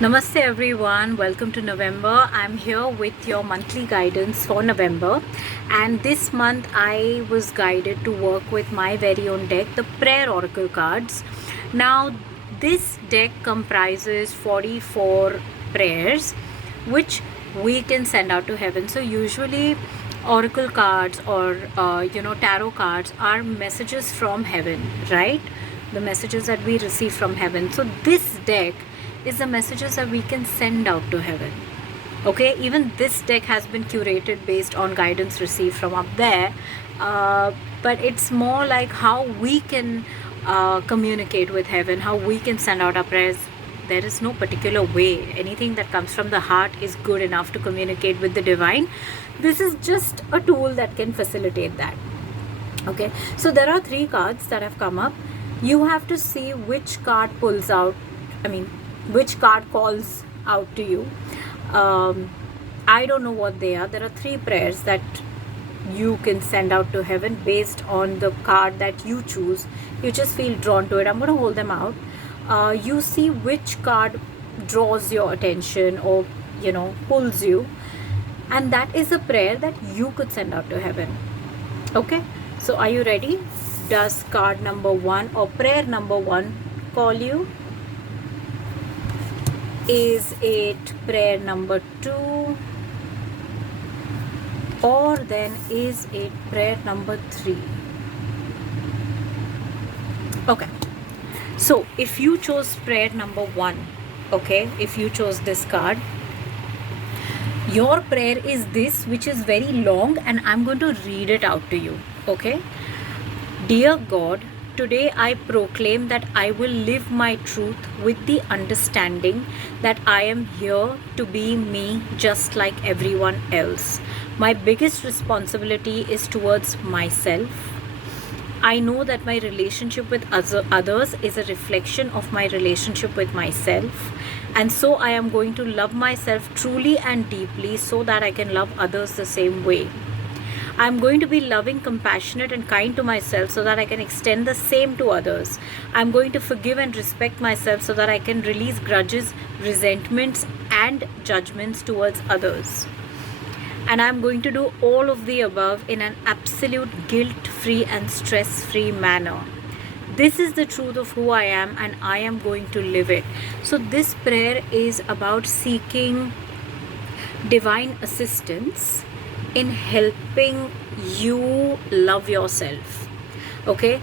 Namaste everyone, welcome to November. I'm here with your monthly guidance for November, and this month I was guided to work with my very own deck, the Prayer Oracle cards. Now this deck comprises 44 prayers which we can send out to heaven. So usually oracle cards or tarot cards are messages from heaven, right? The messages that we receive from heaven. So this deck is the messages that we can send out to heaven. Okay, even this deck has been curated based on guidance received from up there, but it's more like how we can communicate with heaven, how we can send out our prayers. There is no particular way. Anything that comes from the heart is good enough to communicate with the divine. This is just a tool that can facilitate that. Okay, so there are 3 cards that have come up. You have to see which card pulls out, which card calls out to you. I don't know what they are. There are 3 prayers that you can send out to heaven based on the card that you choose. You just feel drawn to it. I'm going to hold them out. You see which card draws your attention or pulls you, and that is a prayer that you could send out to heaven. Okay, so are you ready? Does card number 1 or prayer number 1 call you? Is it prayer number 2, or then is it prayer number 3? Okay, so if you chose prayer number 1, okay, if you chose this card, your prayer is this, which is very long, and I'm going to read it out to you. Okay, dear God, today I proclaim that I will live my truth with the understanding that I am here to be me just like everyone else. My biggest responsibility is towards myself. I know that my relationship with others is a reflection of my relationship with myself, and so I am going to love myself truly and deeply so that I can love others the same way. I'm going to be loving, compassionate, and kind to myself so that I can extend the same to others. I'm going to forgive and respect myself so that I can release grudges, resentments, and judgments towards others. And I'm going to do all of the above in an absolute guilt-free and stress-free manner. This is the truth of who I am, and I am going to live it. So this prayer is about seeking divine assistance in helping you love yourself. Okay,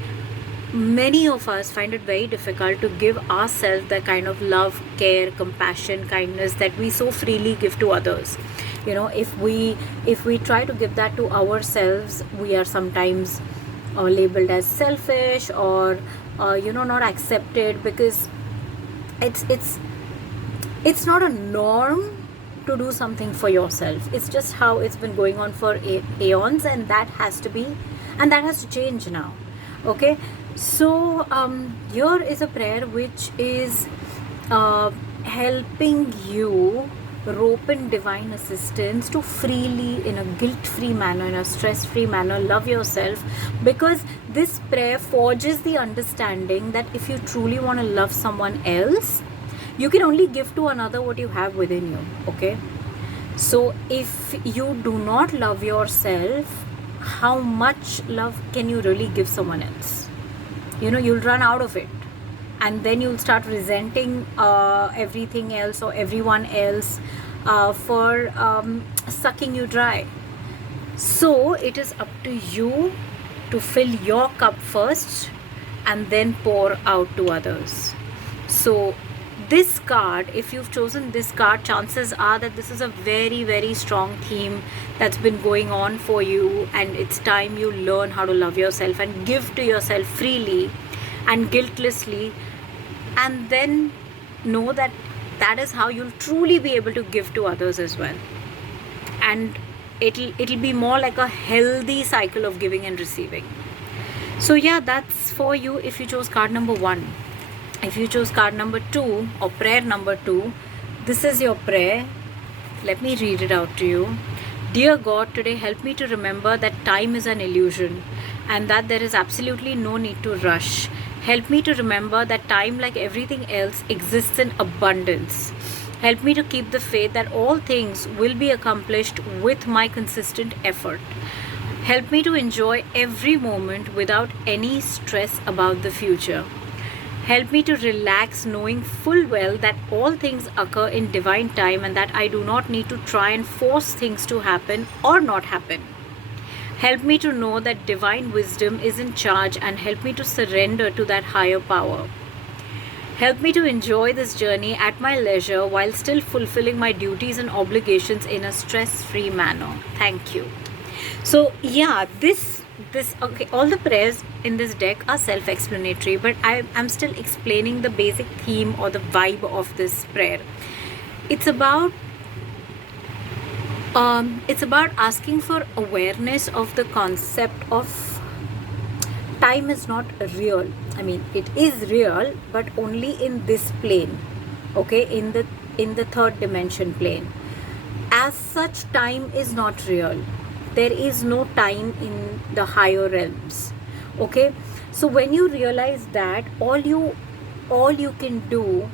many of us find it very difficult to give ourselves the kind of love, care, compassion, kindness that we so freely give to others. If we try to give that to ourselves, we are sometimes labeled as selfish or not accepted, because it's not a norm to do something for yourself. It's just how it's been going on for aeons, and that has to change now. Okay, so here is a prayer which is helping you rope in divine assistance to freely, in a guilt-free manner, in a stress-free manner, love yourself, because this prayer forges the understanding that if you truly want to love someone else, you can only give to another what you have within you. Okay, so if you do not love yourself, how much love can you really give someone else? You'll run out of it, and then you'll start resenting everything else or everyone else for sucking you dry. So it is up to you to fill your cup first and then pour out to others. So this card, if you've chosen this card, chances are that this is a very, very strong theme that's been going on for you, and it's time you learn how to love yourself and give to yourself freely and guiltlessly, and then know that that is how you'll truly be able to give to others as well. And it'll be more like a healthy cycle of giving and receiving. So yeah, that's for you if you chose card number 1. If you chose card number 2 or prayer number 2, this is your prayer. Let me read it out to you. Dear God, today help me to remember that time is an illusion and that there is absolutely no need to rush. Help me to remember that time, like everything else, exists in abundance. Help me to keep the faith that all things will be accomplished with my consistent effort. Help me to enjoy every moment without any stress about the future. Help me to relax knowing full well that all things occur in divine time and that I do not need to try and force things to happen or not happen. Help me to know that divine wisdom is in charge and help me to surrender to that higher power. Help me to enjoy this journey at my leisure while still fulfilling my duties and obligations in a stress-free manner. Thank you. So yeah, this okay, all the prayers in this deck are self-explanatory, but I'm still explaining the basic theme or the vibe of this prayer. It's about asking for awareness of the concept of time is not real. I mean, it is real, but only in this plane, okay, in the third dimension plane. As such, time is not real. There is no time in the higher realms, okay? So when you realize that, all you can do,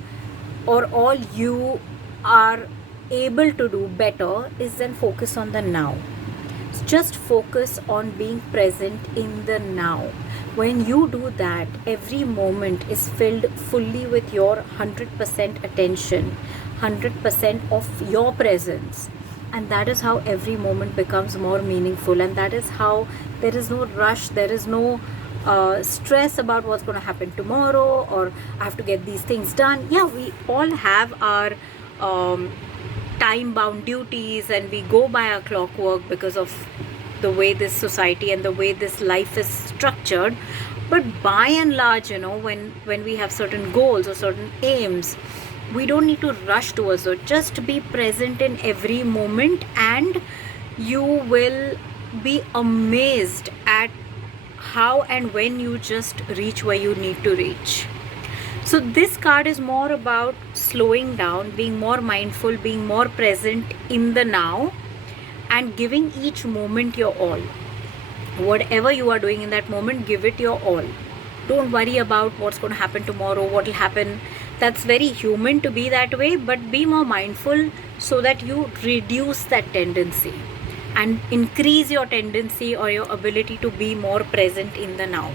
or all you are able to do better, is then focus on the now. So just focus on being present in the now. When you do that, every moment is filled fully with your 100% attention, 100% of your presence. And that is how every moment becomes more meaningful. And that is how there is no rush, there is no stress about what's going to happen tomorrow, or I have to get these things done. Yeah, we all have our time-bound duties, and we go by our clockwork because of the way this society and the way this life is structured. But by and large, when we have certain goals or certain aims, we don't need to rush towards it. Just be present in every moment, and you will be amazed at how and when you just reach where you need to reach. So this card is more about slowing down, being more mindful, being more present in the now, and giving each moment your all. Whatever you are doing in that moment, give it your all. Don't worry about what's going to happen tomorrow, what will happen. That's very human to be that way, but be more mindful so that you reduce that tendency and increase your tendency or your ability to be more present in the now.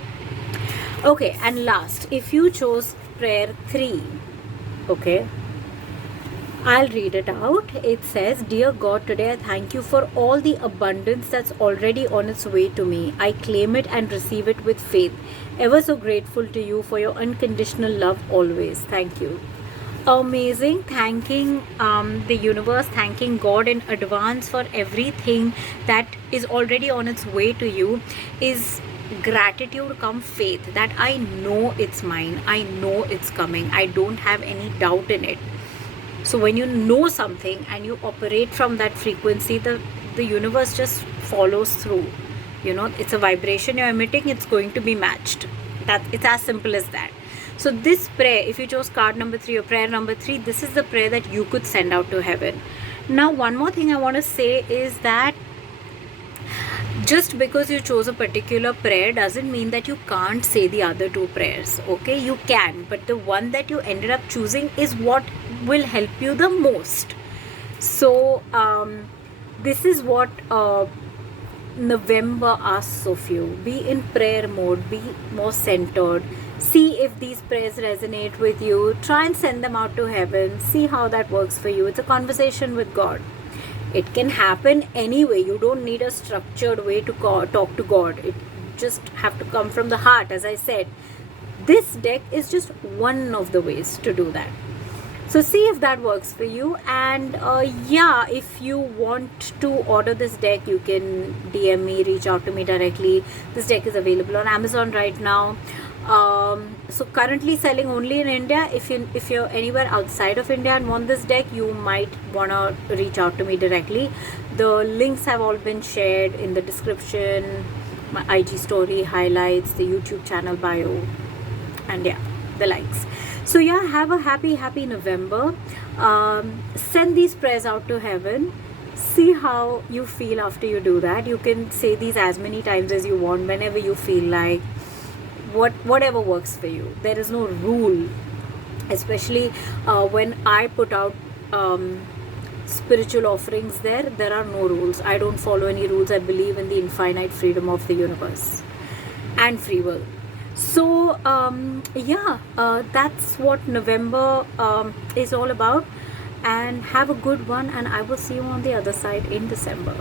Okay, and last, if you chose prayer 3, okay, I'll read it out. It says, Dear God, today I thank you for all the abundance that's already on its way to me. I claim it and receive it with faith. Ever so grateful to you for your unconditional love always. Thank you. Amazing. Thanking the universe, thanking God in advance for everything that is already on its way to you is gratitude come faith that I know it's mine. I know it's coming. I don't have any doubt in it. So when you know something and you operate from that frequency, the universe just follows through. It's a vibration you're emitting, it's going to be matched. It's as simple as that. So this prayer, if you chose card number 3 or prayer number 3, this is the prayer that you could send out to heaven. Now, one more thing I want to say is that just because you chose a particular prayer doesn't mean that you can't say the other 2 prayers, okay? You can, but the one that you ended up choosing is what will help you the most. So this is what November asks of you. Be in prayer mode, be more centered. See if these prayers resonate with you. Try and send them out to heaven. See how that works for you. It's a conversation with God. It can happen anyway. You don't need a structured way to talk to God. It just have to come from the heart, as I said. This deck is just one of the ways to do that. So see if that works for you. And yeah, if you want to order this deck, you can DM me, reach out to me directly. This deck is available on Amazon right now. So currently selling only in India. If you're anywhere outside of India and want this deck, you might want to reach out to me directly. The links have all been shared in the description, my IG story, highlights, the YouTube channel bio, and yeah, the likes. So yeah, have a happy November. Send these prayers out to heaven. See how you feel after you do that. You can say these as many times as you want, whenever you feel like. Whatever works for you. There is no rule, especially when I put out spiritual offerings there. There are no rules. I don't follow any rules. I believe in the infinite freedom of the universe and free will. So that's what November is all about. And have a good one, and I will see you on the other side in December.